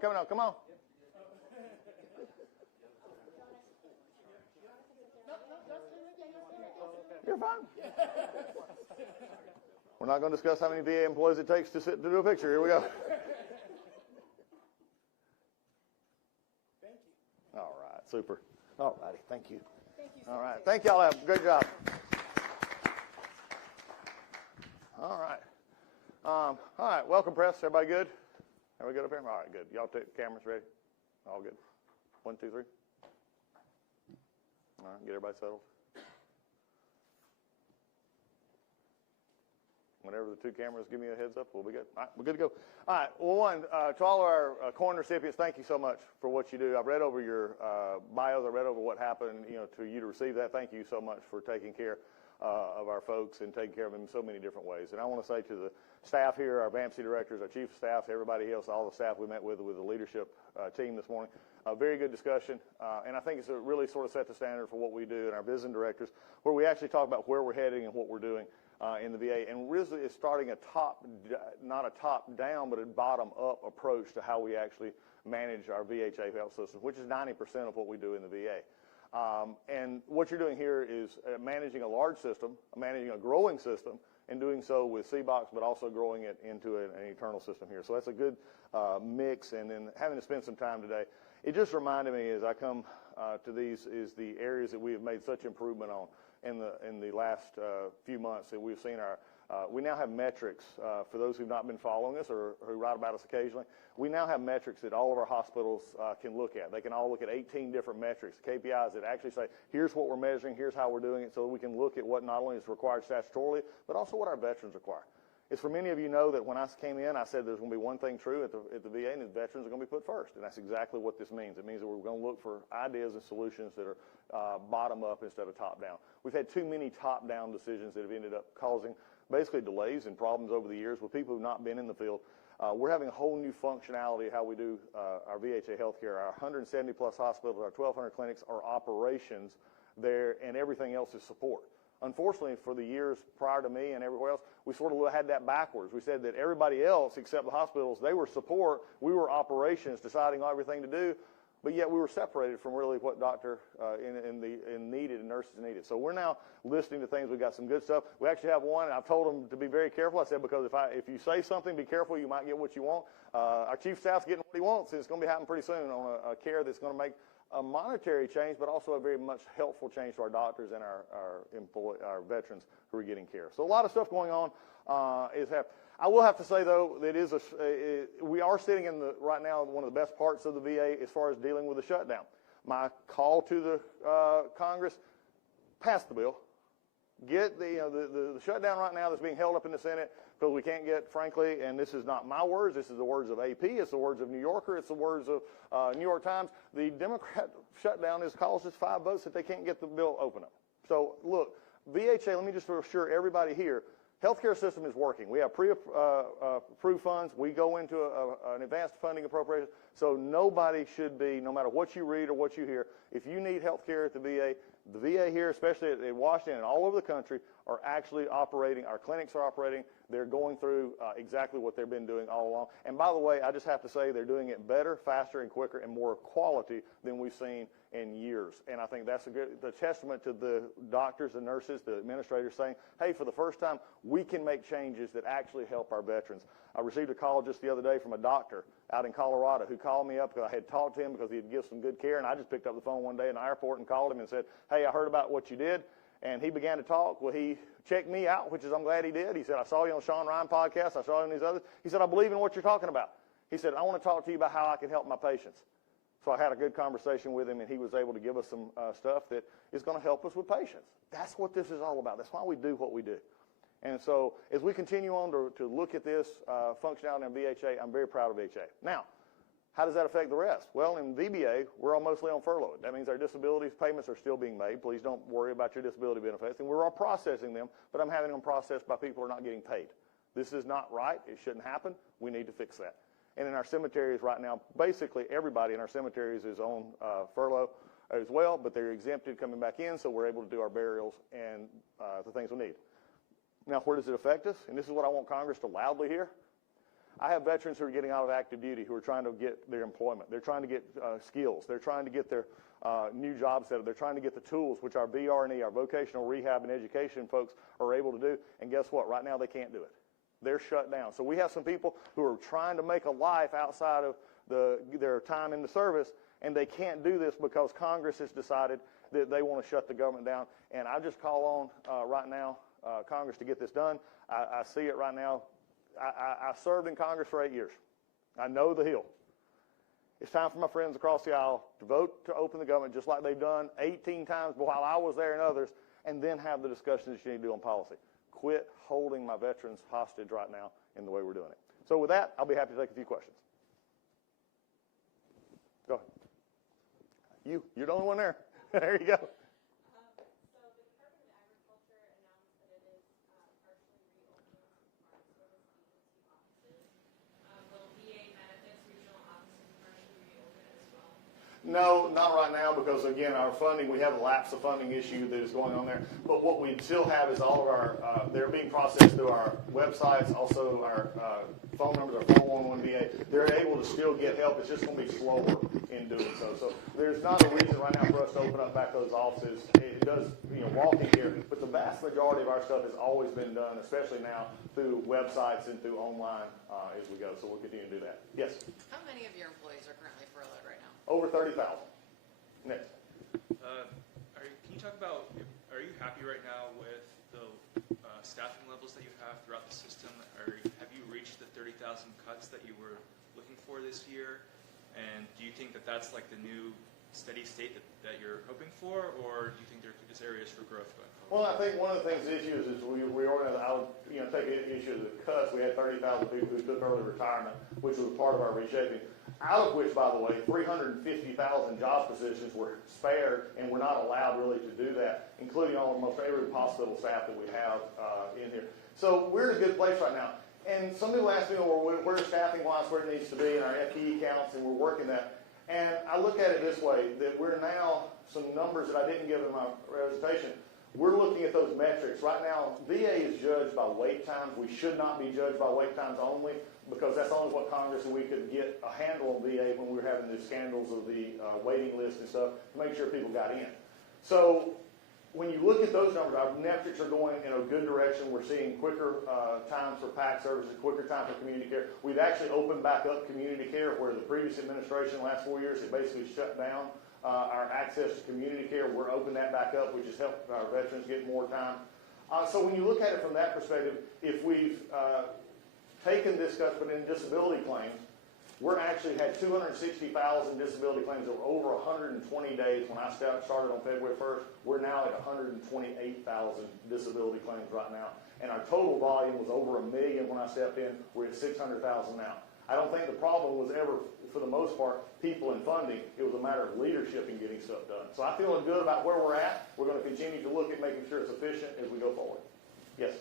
Coming on, come on. You're fine. We're not going to discuss how many VA employees it takes to sit to do a picture. Here we go. Thank you. All right, super. All righty, thank you. Thank you so All right, much. thank y'all. Great job. All right, welcome, press. Everybody good? Everybody good up here? All right, good. Y'all take the cameras ready? All good? 1, 2, 3. All right, get everybody settled. Whenever the two cameras give me a heads up, we'll be good. All right, we're good to go. All right, well, one, to all our coin recipients, thank you so much for what you do. I've read over your bios. I read over what happened, to you to receive that. Thank you so much for taking care of our folks and taking care of them in so many different ways. And I want to say to the staff here, our VAMC directors, our chief of staff, everybody else, all the staff we met with the leadership team this morning, a very good discussion. And I think it's really sort of set the standard for what we do, and our business directors, where we actually talk about where we're heading and what we're doing in the VA. And really is starting not a top-down, but a bottom-up approach to how we actually manage our VHA health system, which is 90% of what we do in the VA. And what you're doing here is managing a large system, managing a growing system, and doing so with CBOX, but also growing it into an eternal system here. So that's a good mix. And then having to spend some time today, it just reminded me as I come to these is the areas that we have made such improvement on in the last few months that we've seen we now have metrics for those who've not been following us or who write about us occasionally. We now have metrics that all of our hospitals can look at. They can all look at 18 different metrics, KPIs that actually say, here's what we're measuring, here's how we're doing it, so that we can look at what not only is required statutorily, but also what our veterans require. As for many of you know that when I came in, I said there's going to be one thing true at the VA, and the veterans are going to be put first. And that's exactly what this means. It means that we're going to look for ideas and solutions that are bottom up instead of top down. We've had too many top down decisions that have ended up causing basically delays and problems over the years with people who've not been in the field. We're having a whole new functionality of how we do our VHA healthcare. Our 170 plus hospitals, our 1,200 clinics are operations there, and everything else is support. Unfortunately, for the years prior to me and everywhere else, we sort of had that backwards. We said that everybody else, except the hospitals, they were support. We were operations, deciding on everything to do, but yet we were separated from really what doctor needed and nurses needed. So we're now listening to things. We've got some good stuff. We actually have one, and I've told them to be very careful. I said, because if you say something, be careful, you might get what you want. Our chief of staff's getting what he wants, and it's going to be happening pretty soon on a care that's going to make a monetary change, but also a very much helpful change to our doctors and our veterans who are getting care. So a lot of stuff going on is happening. I will have to say, though, that we are sitting in right now one of the best parts of the VA as far as dealing with the shutdown. My call to the Congress, pass the bill. Get the shutdown right now that's being held up in the Senate, because we can't get, frankly, and this is not my words, this is the words of AP, it's the words of New Yorker, it's the words of New York Times. The Democrat shutdown has caused us 5 votes that they can't get the bill open up. So, look, VHA, let me just assure everybody here, healthcare system is working. We have pre-approved funds. We go into an advanced funding appropriation. So nobody should be, no matter what you read or what you hear, if you need healthcare at the VA here, especially in Washington and all over the country, are actually operating. Our clinics are operating. They're going through exactly what they've been doing all along. And by the way, I just have to say they're doing it better, faster, and quicker, and more quality than we've seen in years. And I think that's the testament to the doctors, the nurses, the administrators saying, hey, for the first time, we can make changes that actually help our veterans. I received a call just the other day from a doctor out in Colorado who called me up because I had talked to him because he'd give some good care, and I just picked up the phone one day in the airport and called him and said, hey, I heard about what you did. And he began to talk. Well, he checked me out, which is I'm glad he did. He said, I saw you on Sean Ryan podcast. I saw you on these others. He said, I believe in what you're talking about. He said, I want to talk to you about how I can help my patients. So I had a good conversation with him, and he was able to give us some stuff that is going to help us with patients. That's what this is all about. That's why we do what we do. And so as we continue on to look at this functionality in VHA, I'm very proud of VHA. Now, how does that affect the rest? Well, in VBA, we're all mostly on furlough. That means our disability payments are still being made. Please don't worry about your disability benefits. And we're all processing them, but I'm having them processed by people who are not getting paid. This is not right. It shouldn't happen. We need to fix that. And in our cemeteries right now, basically everybody in our cemeteries is on furlough as well, but they're exempted coming back in, so we're able to do our burials and the things we need. Now, where does it affect us? And this is what I want Congress to loudly hear. I have veterans who are getting out of active duty who are trying to get their employment. They're trying to get skills. They're trying to get their new job set up. They're trying to get the tools, which our VR&E, our vocational rehab and education folks are able to do. And guess what? Right now they can't do it. They're shut down. So we have some people who are trying to make a life outside of their time in the service, and they can't do this because Congress has decided that they want to shut the government down. And I just call on right now Congress to get this done. I see it right now. I served in Congress for 8 years. I know the hill. It's time for my friends across the aisle to vote to open the government just like they've done 18 times while I was there and others, and then have the discussions that you need to do on policy. Quit holding my veterans hostage right now in the way we're doing it. So with that, I'll be happy to take a few questions. Go ahead. You're the only one there. There you go. No, not right now, because again, our funding, we have a lapse of funding issue that is going on there. But what we still have is all of our, they're being processed through our websites, also our phone numbers, our 411 VA. They're able to still get help. It's just going to be slower in doing so. So there's not a reason right now for us to open up back those offices. It does, walking here, but the vast majority of our stuff has always been done, especially now, through websites and through online as we go. So we'll continue to do that. Yes? How many of your employees are currently furloughed right now? Over 30,000. Next. Can you talk about, are you happy right now with the staffing levels that you have throughout the system? Have you reached the 30,000 cuts that you were looking for this year? And do you think that that's like the new steady state that you're hoping for, or do you think there's areas for growth going forward? Well, I think one of the things, issues is we organized, I would take an issue of the cuts. We had 30,000 people who took early retirement, which was part of our reshaping, out of which, by the way, 350,000 job positions were spared, and we're not allowed really to do that, including almost every hospital staff that we have in here. So we're in a good place right now. And some people ask me, well, where's staffing-wise, where it needs to be, and our FTE counts, and we're working that. And I look at it this way, that we're now, some numbers that I didn't give in my presentation, we're looking at those metrics. Right now, VA is judged by wait times. We should not be judged by wait times only, because that's only what Congress, and we could get a handle on VA when we were having the scandals of the waiting list and stuff to make sure people got in. So when you look at those numbers, our metrics are going in a good direction. We're seeing quicker times for PAC services, quicker time for community care. We've actually opened back up community care, where the previous administration, the last 4 years, it basically shut down our access to community care. We're opening that back up, which has helped our veterans get more time. So when you look at it from that perspective, if we've taken this cut, but in disability claims, we're actually had 260,000 disability claims that were over 120 days. When I started on February 1st, we're now at 128,000 disability claims right now. And our total volume was over 1 million when I stepped in. We're at 600,000 now. I don't think the problem was ever, for the most part, people and funding. It was a matter of leadership and getting stuff done. So I'm feeling good about where we're at. We're going to continue to look at making sure it's efficient as we go forward. Yes?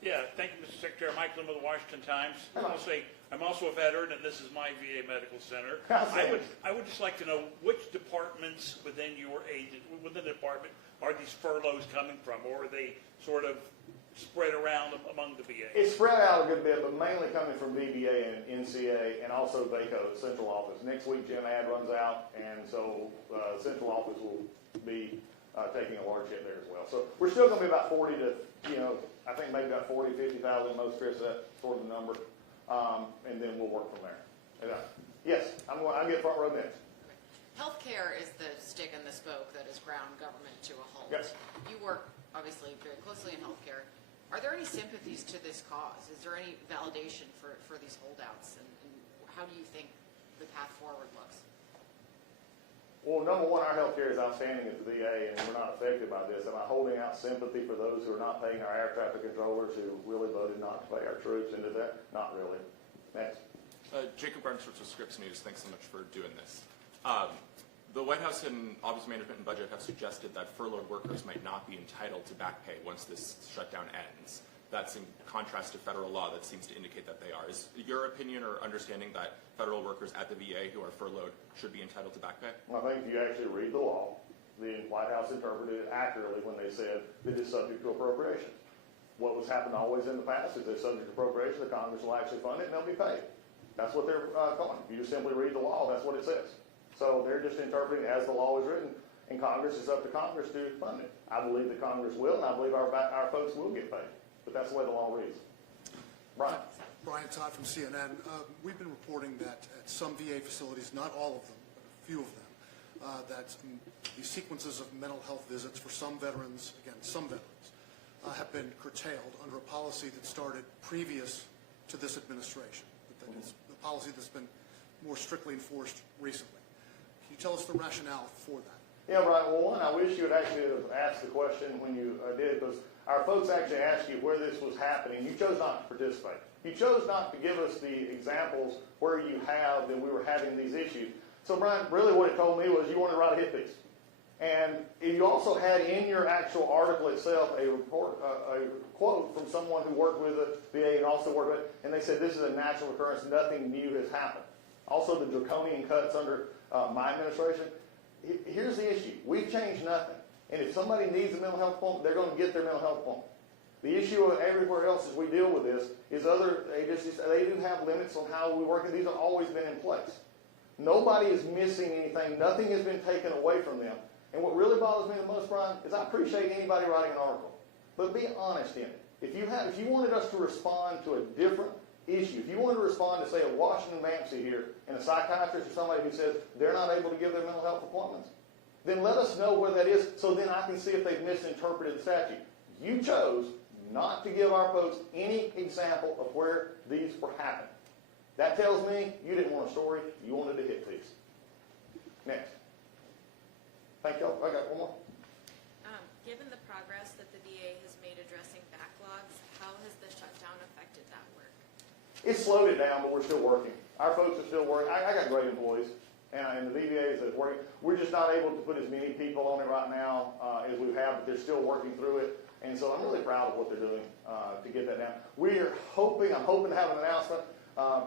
Yeah, thank you, Mr. Secretary. Mike Lim of the Washington Times. I want to say I'm also a veteran, and this is my VA medical center. I would just like to know which departments within your within the department are these furloughs coming from, or are they sort of spread around among the VA? It's spread out a good bit, but mainly coming from VBA and NCA, and also VACO, Central Office. Next week, Jim Ad runs out, and so Central Office will be taking a large hit there as well. So we're still going to be about 40 to, I think maybe about 40, 50,000 most, Chris, that's sort of the number. And then we'll work from there. Yes, I get front row next. Healthcare is the stick and the spoke that has ground government to a halt. Yes. You work, obviously, very closely in healthcare. Are there any sympathies to this cause? Is there any validation for these holdouts? And how do you think the path forward looks? Well, number one, our healthcare is outstanding at the VA, and we're not affected by this. Am I holding out sympathy for those who are not paying our air traffic controllers who really voted not to pay our troops into that? Not really. Next. Jacob Barnes with Scripps News. Thanks so much for doing this. The White House and Office of Management and Budget have suggested that furloughed workers might not be entitled to back pay once this shutdown ends. That's in contrast to federal law that seems to indicate that they are. Is your opinion or understanding that federal workers at the VA who are furloughed should be entitled to back pay? Well, I think if you actually read the law, the White House interpreted it accurately when they said that it's subject to appropriation. What was happened always in the past is they're subject to appropriation, the Congress will actually fund it, and they'll be paid. That's what they're calling it. If you just simply read the law, that's what it says. So they're just interpreting it as the law is written. In Congress, it's up to Congress to fund it. I believe that Congress will, and I believe our folks will get paid. But that's the way the law reads. Brian. Brian Todd from CNN. We've been reporting that at some VA facilities, not all of them, but a few of them, that the sequences of mental health visits for some veterans, again, some veterans, have been curtailed under a policy that started previous to this administration. That is a policy that's been more strictly enforced recently. Can you tell us the rationale for that? Yeah, Brian. Well, one, I wish you would actually have asked the question when you did, because our folks actually asked you where this was happening. You chose not to participate. You chose not to give us the examples where you have that we were having these issues. So, Brian, really what it told me was you wanted to write a hit piece. And you also had in your actual article itself a quote from someone who worked with the VA and also worked with it, and they said this is a natural occurrence, nothing new has happened. Also, the draconian cuts under my administration. Here's the issue. We've changed nothing. And if somebody needs a mental health appointment, they're going to get their mental health appointment. The issue of everywhere else as we deal with this is other agencies, they do have limits on how we work, and these have always been in place. Nobody is missing anything. Nothing has been taken away from them. And what really bothers me the most, Brian, is I appreciate anybody writing an article. But be honest in it. If you wanted us to respond to a different issue, if you wanted to respond to, say, a Washington Mampsey here and a psychiatrist or somebody who says they're not able to give their mental health appointments, then let us know where that is so then I can see if they've misinterpreted the statute. You chose not to give our folks any example of where these were happening. That tells me you didn't want a story, you wanted a hit piece. Next. Thank y'all. I got one more. Given the progress that the VA has made addressing backlogs, how has the shutdown affected that work? It slowed it down, but we're still working. Our folks are still working. I got great employees, and the VBA is working. We're just not able to put as many people on it right now as we have, but they're still working through it. And so I'm really proud of what they're doing to get that down. I'm hoping to have an announcement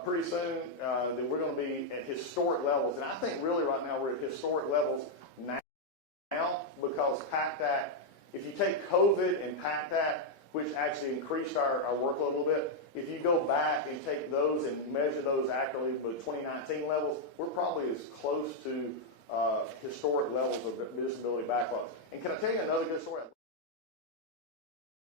pretty soon that we're going to be at historic levels. And I think really right now we're at historic levels now because PACT Act, if you take COVID and PACT Act, which actually increased our workload a little bit, if you go back and take those and measure those accurately with 2019 levels, we're probably as close to historic levels of disability backlogs. And can I tell you another good story?